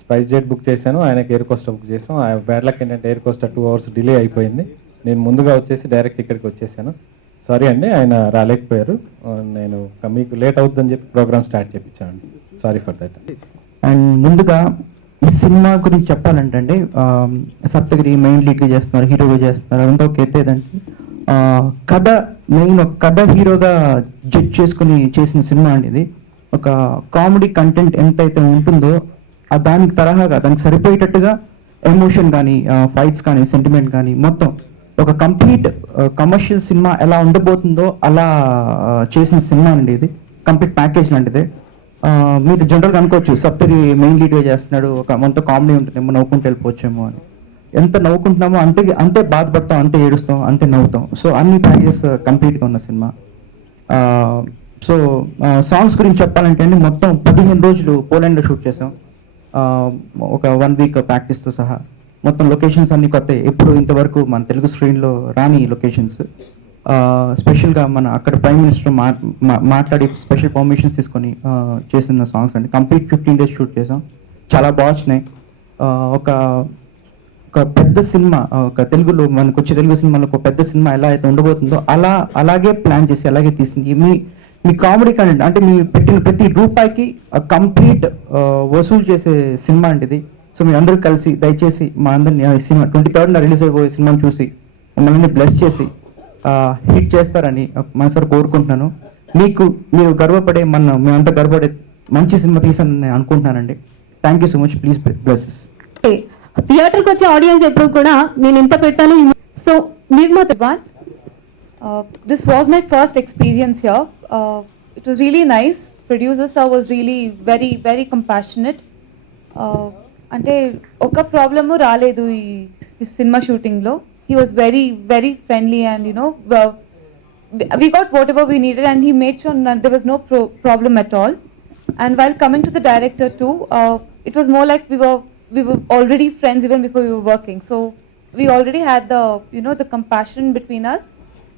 Spice jet book చేశాను ఆయనకి Air Costa book చేసాం ఆ బ్యాడ్లక్ ఏంటంటే Air Costa two hours delay అయిపోయింది. నేను ముందుగా వచ్చేసి డైరెక్ట్ ఇక్కడికి వచ్చేసాను. సారీ అండి ఆయన రాలేకపోయారు. నేను మీకు లేట్ అవుతుందని చెప్పి ప్రోగ్రామ్ స్టార్ట్ చేయించానండి సారీ ఫర్ దట్ అండ్ ముందుగా ఈ సినిమా గురించి చెప్పాలంటే అండి సప్తగిరి మెయిన్ లీడ్గా చేస్తున్నారు హీరోగా చేస్తున్నారు. అంతా ఒక ఎత్తేదంటే కథ మెయిన్ ఒక కథ హీరోగా జడ్జ్ చేసుకుని చేసిన సినిమా అండి ఇది. ఒక కామెడీ కంటెంట్ ఎంతైతే ఉంటుందో ఆ దానికి తరహాగా దానికి సరిపోయేటట్టుగా ఎమోషన్ కానీ ఫైట్స్ కానీ సెంటిమెంట్ కానీ మొత్తం ఒక కంప్లీట్ కమర్షియల్ సినిమా ఎలా ఉండబోతుందో అలా చేసిన సినిమా అండి ఇది. కంప్లీట్ ప్యాకేజ్ లాంటిది. మీరు జనరల్గా అనుకోవచ్చు సప్తరి మెయిన్ లీడ్గా చేస్తున్నాడు ఒక మనతో కామెడీ ఉంటుంది ఏమో నవ్వుకుంటూ వెళ్ళిపోవచ్చేమో అని. ఎంత నవ్వుకుంటున్నామో అంతే అంతే బాధపడతాం అంతే ఏడుస్తాం అంతే నవ్వుతాం. సో అన్ని ప్యాకేజెస్ uh, కంప్లీట్గా ఉన్న cinema. Uh, so uh, songs గురించి చెప్పాలంటే అండి మొత్తం పదిహేను రోజులు పోలాండ్లో షూట్ చేసాం. ఒక వన్ వీక్ ప్రాక్టీస్తో సహా. మొత్తం లొకేషన్స్ అన్ని కొత్త. ఎప్పుడు ఇంతవరకు మన తెలుగు స్క్రీన్లో రాని లొకేషన్స్. స్పెషల్గా మన అక్కడ ప్రైమ్ మినిస్టర్ మా మాట్లాడి స్పెషల్ పర్మిషన్స్ తీసుకొని చేసిన సాంగ్స్ అండి. కంప్లీట్ ఫిఫ్టీన్ డేస్ షూట్ చేసాం. చాలా బాగా వచ్చినాయి. ఒక ఒక పెద్ద సినిమా ఒక తెలుగులో మనకు వచ్చే తెలుగు సినిమాలో ఒక పెద్ద సినిమా ఎలా అయితే ఉండబోతుందో అలా అలాగే ప్లాన్ చేసి అలాగే తీసింది. మీ మీ కామెడీ కంటెంట్ అంటే మీ పెట్టిన ప్రతి రూపాయికి కంప్లీట్ వసూలు చేసే సినిమా అండి ఇది. సో మీ అందరూ కలిసి దయచేసి మా అందరిని సినిమా ట్వంటీ థర్డ్న రిలీజ్ అయిపోయే సినిమాని చూసి మమ్మల్ని బ్లెస్ చేసి హిట్ చేస్తారని మనసారి కోరుకుంటున్నాను. మీకు మీరు గర్వపడే మన మేమంతా గర్వపడే మంచి సినిమా తీసానని నేను అనుకుంటున్నానండి thank you so much please bless us థియేటర్కి వచ్చే ఆడియన్స్ ఎప్పుడు కూడా నేను ఎంత పెట్టాను సో నిర్మాత everyone. Uh, this was my first experience here. Uh, it was really nice. Producer sir was really very, very compassionate. Uh, అంటే ఒక ప్రాబ్లమ్ రాలేదు ఈ ఈ సినిమా షూటింగ్లో he was very very friendly and you know we got whatever we needed and he made sure that there was no pro- problem at all and while coming to the director too uh, it was more like we were we were already friends even before we were working so we already had the you know the compassion between us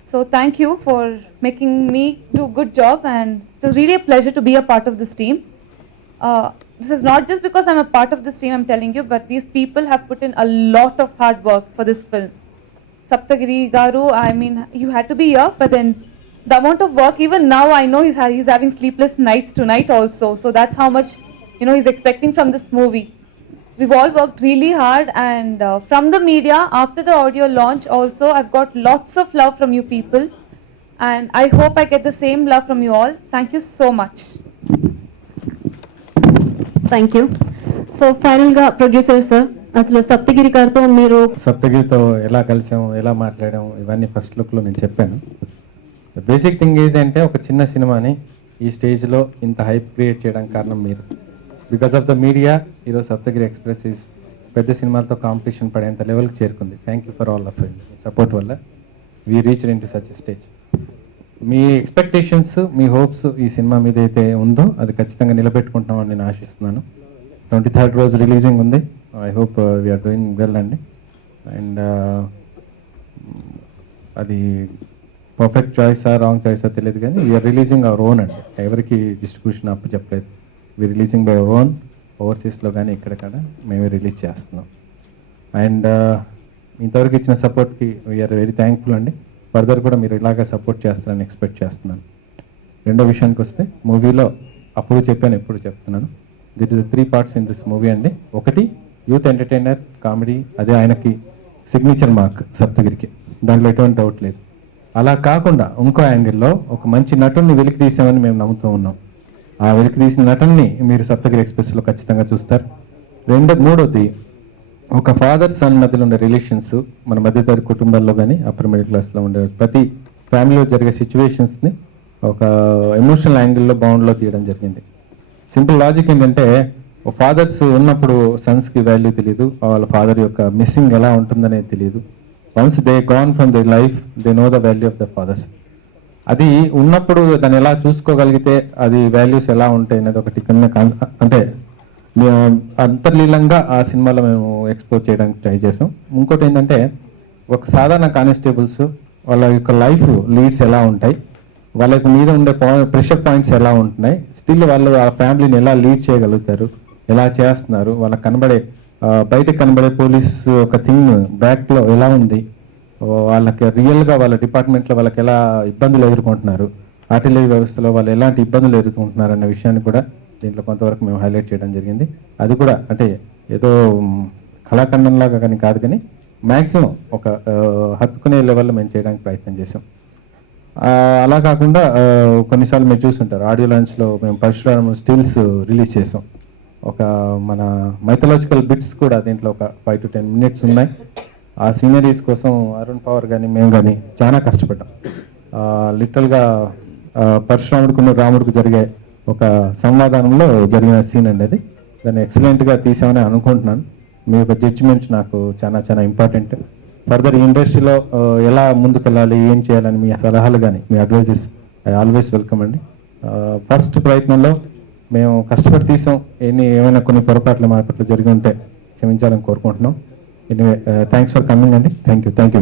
so thank you for making me do a good job and it was really a pleasure to be a part of this team uh, this is not just because i'm a part of this team i'm telling you but these people have put in a lot of hard work for this film Saptagiri Garu, I mean, you had to be here, but then the amount of work, even now, I know he's, he's having sleepless nights tonight also. So that's how much, you know, he's expecting from this movie. We've all worked really hard, and uh, from the media, after the audio launch, also, I've got lots of love from you people, and I hope I get the same love from you all. Thank you so much. Thank you so ఫైనల్గా producer sir అసలు సప్తగిరి గారితో మీరు సప్తగిరితో ఎలా కలిసాము ఎలా మాట్లాడాము ఇవన్నీ first లుక్లో నేను చెప్పాను బేసిక్ థింగ్ ఈజ్ అంటే ఒక చిన్న సినిమాని ఈ స్టేజ్లో ఇంత హైప్ క్రియేట్ చేయడానికి కారణం మీరు బికాస్ ఆఫ్ ద మీడియా ఈరోజు సప్తగిరి ఎక్స్ప్రెస్ ఈస్ పెద్ద సినిమాలతో కాంపిటీషన్ పడేంత లెవెల్కి చేరుకుంది. Thank you for all of support వల్ల we reach in to such stage me expectations మీ హోప్స్ ఈ సినిమా మీద అయితే ఉందో అది ఖచ్చితంగా నిలబెట్టుకుంటామని నేను ఆశిస్తున్నాను. ట్వంటీ థర్డ్ రోజు రిలీజింగ్ ఉంది. I hope we are doing well అండి. అండ్ uh, అది పర్ఫెక్ట్ చాయిసా రాంగ్ చాయిసా తెలియదు కానీ వీఆర్ రిలీజింగ్ అవర్ ఓన్ అండి. ఎవరికి డిస్ట్రిబ్యూషన్ అప్పు చెప్పలేదు వి రిలీజింగ్ బై ఓన్ ఓవర్సీస్లో కానీ ఇక్కడ కూడా మేమే రిలీజ్ చేస్తున్నాం. అండ్ uh, ఇంతవరకు ఇచ్చిన సపోర్ట్కి వీఆర్ వెరీ థ్యాంక్ఫుల్ అండి. ఫర్దర్ కూడా మీరు ఇలాగే సపోర్ట్ చేస్తారని ఎక్స్పెక్ట్ చేస్తున్నాను. రెండో విషయానికి వస్తే మూవీలో అప్పుడు చెప్పాను ఎప్పుడు చెప్తున్నాను. This is three parts in this movie అండి. ఒకటి యూత్ ఎంటర్టైనర్ కామెడీ అదే ఆయనకి సిగ్నేచర్ మార్క్ సప్తగిరికి. దాంట్లో ఎటువంటి డౌట్ లేదు. అలా కాకుండా ఇంకో యాంగిల్లో ఒక మంచి నటుడిని వెలికి తీసామని మేము నమ్ముతూ ఉన్నాం. ఆ వెలికి తీసిన నటుల్ని మీరు సప్తగిరి ఎక్స్ప్రెస్లో ఖచ్చితంగా చూస్తారు. రెండో మూడోది ఒక ఫాదర్ సన్ మధ్యలో ఉండే రిలేషన్స్ మన మధ్యతరగతి కుటుంబాల్లో కానీ అప్పర్ మిడిల్ క్లాస్లో ఉండే ప్రతి ఫ్యామిలీలో జరిగే సిచ్యువేషన్స్ని ఒక ఎమోషనల్ యాంగిల్లో బౌండ్లో తీయడం జరిగింది. సింపుల్ లాజిక్ ఏంటంటే ఫాదర్స్ ఉన్నప్పుడు సన్స్కి వాల్యూ తెలియదు వాళ్ళ ఫాదర్ యొక్క మిస్సింగ్ ఎలా ఉంటుందనేది తెలియదు once they gone from the life they know the value of the fathers. అది ఉన్నప్పుడు దాన్ని ఎలా చూసుకోగలిగితే అది వాల్యూస్ ఎలా ఉంటాయి అనేది ఒకటి కింద అంటే అంతర్లీలంగా అంతర్లీనంగా ఆ సినిమాలో మేము ఎక్స్పోజ్ చేయడానికి ట్రై చేసాం. ఇంకోటి ఏంటంటే ఒక సాధారణ కానిస్టేబుల్స్ వాళ్ళ యొక్క లైఫ్ లీడ్స్ ఎలా ఉంటాయి వాళ్ళకి మీద ఉండే ప్రెషర్ పాయింట్స్ ఎలా ఉంటున్నాయి స్టిల్ వాళ్ళు ఆ ఫ్యామిలీని ఎలా లీడ్ చేయగలుగుతారు ఎలా చేస్తున్నారు వాళ్ళకి కనబడే బయటకు కనబడే పోలీస్ ఒక థింగ్ బ్యాక్లో ఎలా ఉంది వాళ్ళకి రియల్గా వాళ్ళ డిపార్ట్మెంట్లో వాళ్ళకి ఎలా ఇబ్బందులు ఎదుర్కొంటున్నారు ఆర్టిలరీ వ్యవస్థలో వాళ్ళు ఎలాంటి ఇబ్బందులు ఎదుర్కొంటున్నారు అన్న విషయాన్ని కూడా దీంట్లో కొంతవరకు మేము హైలైట్ చేయడం జరిగింది. అది కూడా అంటే ఏదో కళాఖండంలాగా కానీ కాదు కానీ మ్యాక్సిమం ఒక హత్తుకునే లెవెల్లో మేము చేయడానికి ప్రయత్నం చేసాం అలా కాకుండా కొన్నిసార్లు మీరు చూస్తుంటారు ఆడియో లాంచ్లో మేము పరశురామ స్టిల్స్ రిలీజ్ చేసాం ఒక మన మైథలాజికల్ బిట్స్ కూడా దీంట్లో ఒక ఫైవ్ టు టెన్ మినిట్స్ ఉన్నాయి. ఆ సీనరీస్ కోసం అరుణ్ పవర్ కానీ మేము కానీ చాలా కష్టపడ్డాం. లిటల్గా పరశురాముడికి రాముడికి జరిగే ఒక సంవాదానంలో జరిగిన సీన్ అండి అది. దాన్ని ఎక్సలెంట్గా తీసామని అనుకుంటున్నాను. మీ యొక్క జడ్జిమెంట్స్ నాకు చాలా చాలా ఇంపార్టెంట్ ఫర్దర్ ఈ ఇండస్ట్రీలో ఎలా ముందుకెళ్ళాలి ఏం చేయాలని మీ సలహాలు కానీ మీ అడ్వైజెస్ ఐ ఆల్వేస్ వెల్కమ్ అండి. ఫస్ట్ ప్రయత్నంలో మేము కష్టపడి తీసాం. ఎన్ని ఏమైనా కొన్ని పొరపాట్లు మా జరిగి ఉంటే క్షమించాలని కోరుకుంటున్నాం. థ్యాంక్స్ ఫర్ కమింగ్ అండి థ్యాంక్ యూ థ్యాంక్ యూ